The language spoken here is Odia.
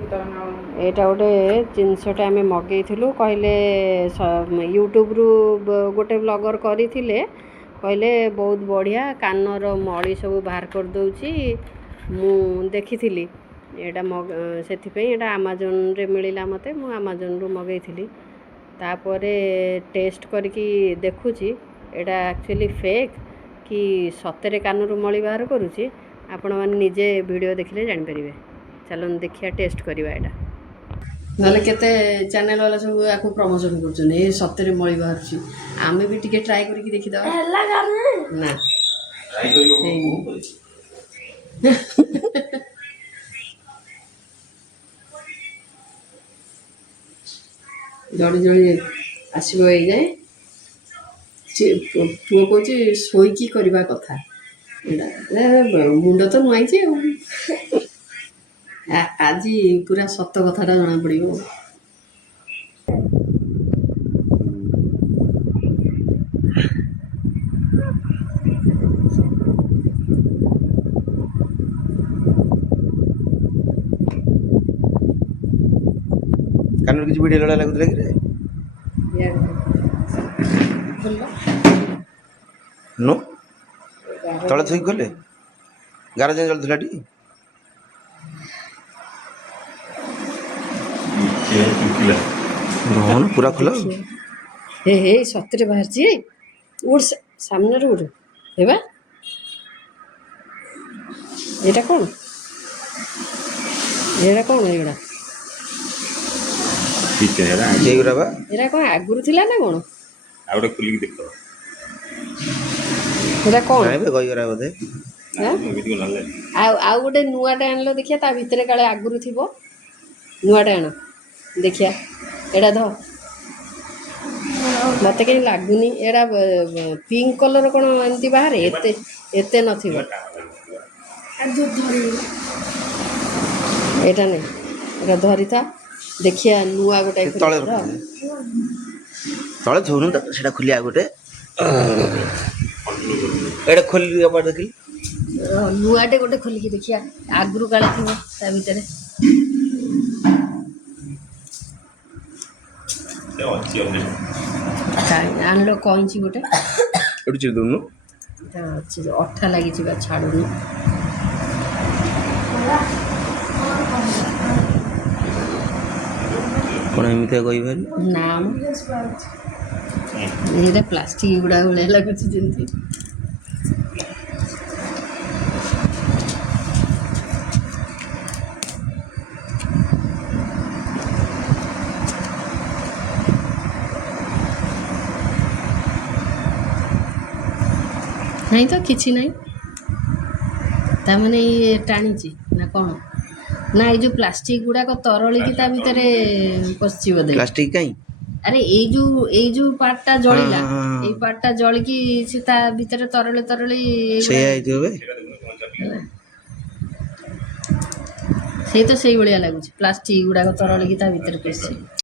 ଏଇଟା ଗୋଟେ ଜିନିଷଟେ ଆମେ ମଗେଇଥିଲୁ କହିଲେ ୟୁଟ୍ୟୁବରୁ ଗୋଟେ ବ୍ଲଗର କରିଥିଲେ କହିଲେ ବହୁତ ବଢ଼ିଆ କାନର ମଳି ସବୁ ବାହାର କରିଦେଉଛି ମୁଁ ଦେଖିଥିଲି ଏଇଟା ସେଥିପାଇଁ ଏଇଟା ଆମାଜନରେ ମିଳିଲା ମୋତେ ମୁଁ ଆମାଜନରୁ ମଗେଇଥିଲି ତାପରେ ଟେଷ୍ଟ କରିକି ଦେଖୁଛି ଏଇଟା ଆକ୍ଚୁଆଲି ଫେକ୍ କି ସତରେ କାନରୁ ମଳି ବାହାର କରୁଛି ଆପଣମାନେ ନିଜେ ଭିଡ଼ିଓ ଦେଖିଲେ ଜାଣିପାରିବେ ଚାଲନ୍ତୁ ଦେଖିବା ଟେଷ୍ଟ କରିବା ଏଇଟା ନହେଲେ କେତେ ଚ୍ୟାନେଲ ବାଲା ସବୁ ୟାକୁ ପ୍ରମୋସନ୍ କରୁଛନ୍ତି ଏ ସତରେ ମଳି ବାହାରୁଛି ଆମେ ବି ଟିକେ ଟ୍ରାଏ କରିକି ଦେଖିଦେବା ନା ଜଣେ ଜଣେ ଆସିବ ଏଇଯାଏ ପୁଅ କହୁଛି ଶୋଇକି କରିବା କଥା ଏଇଟା ମୁଣ୍ଡ ତ ନୁଆଇଛି ଆଉ ଆଜି ପୁରା ସତ କଥାଟା ଜଣାପଡ଼ିବ କାନରେ କିଛି ଭିଡ଼ିଓ ଲଡ଼ା ଲାଗୁଥିଲା କି ରେ ନୁ ତଳେ ଥୋଇକି ଗଲେ ଗାର ଯାଏଁ ଜଳୁଥିଲା ଟି ପୁରା ଖୋଲା ହେ ସତରେ ବାହାରିଛି ଉଠ ସାମ୍ନାରେ ଉଠ ହେବା ଏଇଟା କ'ଣ ଏଇଟା ଏଇଟା କ'ଣ ଆଗରୁ ଥିଲା ନା କ'ଣ ଆଉ ଗୋଟେ ଖୋଲିକି ଦେଖ ଏଇଟା କ'ଣ ବୋଧେ ଆଉ ଗୋଟେ ନୂଆଟେ ଆଣିଲ ଦେଖିବା ତା ଭିତରେ କାଳେ ଆଗରୁ ଥିବ ନୂଆଟେ ଆଣ ଦେଖିବା ଏଇଟା ଧ ମୋତେ କାହିଁ ଲାଗୁନି ଏଇଟା ପିଙ୍କ କଲର୍ କ'ଣ ଏମିତି ବାହାରେ ଏତେ ନଥିବ ଏଇଟା ନାଇଁ ଏଇଟା ଧରିଥା ଦେଖିବା ନୂଆ ଗୋଟେ ତଳେ ଥଉନୁ ସେଟା ଖୋଲିବା ଗୋଟେ ଏଇଟା ଖୋଲି ଦେଖିଲି ନୂଆଟେ ଗୋଟେ ଖୋଲିକି ଦେଖିବା ଆଗରୁ କାଳେ ଥିବ ତା ଭିତରେ ଆଣିଲ କଇଁଚି ଗୋଟେ ଏଠୁ ଚିରି ଦେଉନୁ ଅଠା ଲାଗିଛି ବା ଛାଡ଼ୁନି କ'ଣ ଏମିତିଆ କହିପାରିବି ନା ଏଇଟା ପ୍ଲାଷ୍ଟିକ ଗୁଡ଼ା ଭଳିଆ ଲାଗୁଛି ଯେମିତି ନାଇଁ ତ କିଛି ନାହିଁ ତାମାନେ ଇଏ ଟାଣିଛି ନା କ'ଣ ନା ଏଇ ଯେଉଁ ପ୍ଲାଷ୍ଟିକ ଗୁଡ଼ାକ ତରଳିକି ତା ଭିତରେ ପଶିଛି ବୋଧେ ପ୍ଲାଷ୍ଟିକ କାଇଁ ଆରେ ଏଇ ଯେଉଁ ପାର୍ଟଟା ଜଳିଲା ଏଇ ପାର୍ଟଟା ଜଳିକି ସେ ତା ଭିତରେ ତରଳି ସେଇଆ ହେଇଥିବ ସେଇ ତ ସେଇଭଳିଆ ଲାଗୁଛି ପ୍ଲାଷ୍ଟିକ ଗୁଡ଼ାକ ତରଳିକି ତା ଭିତରେ ପଶିଛି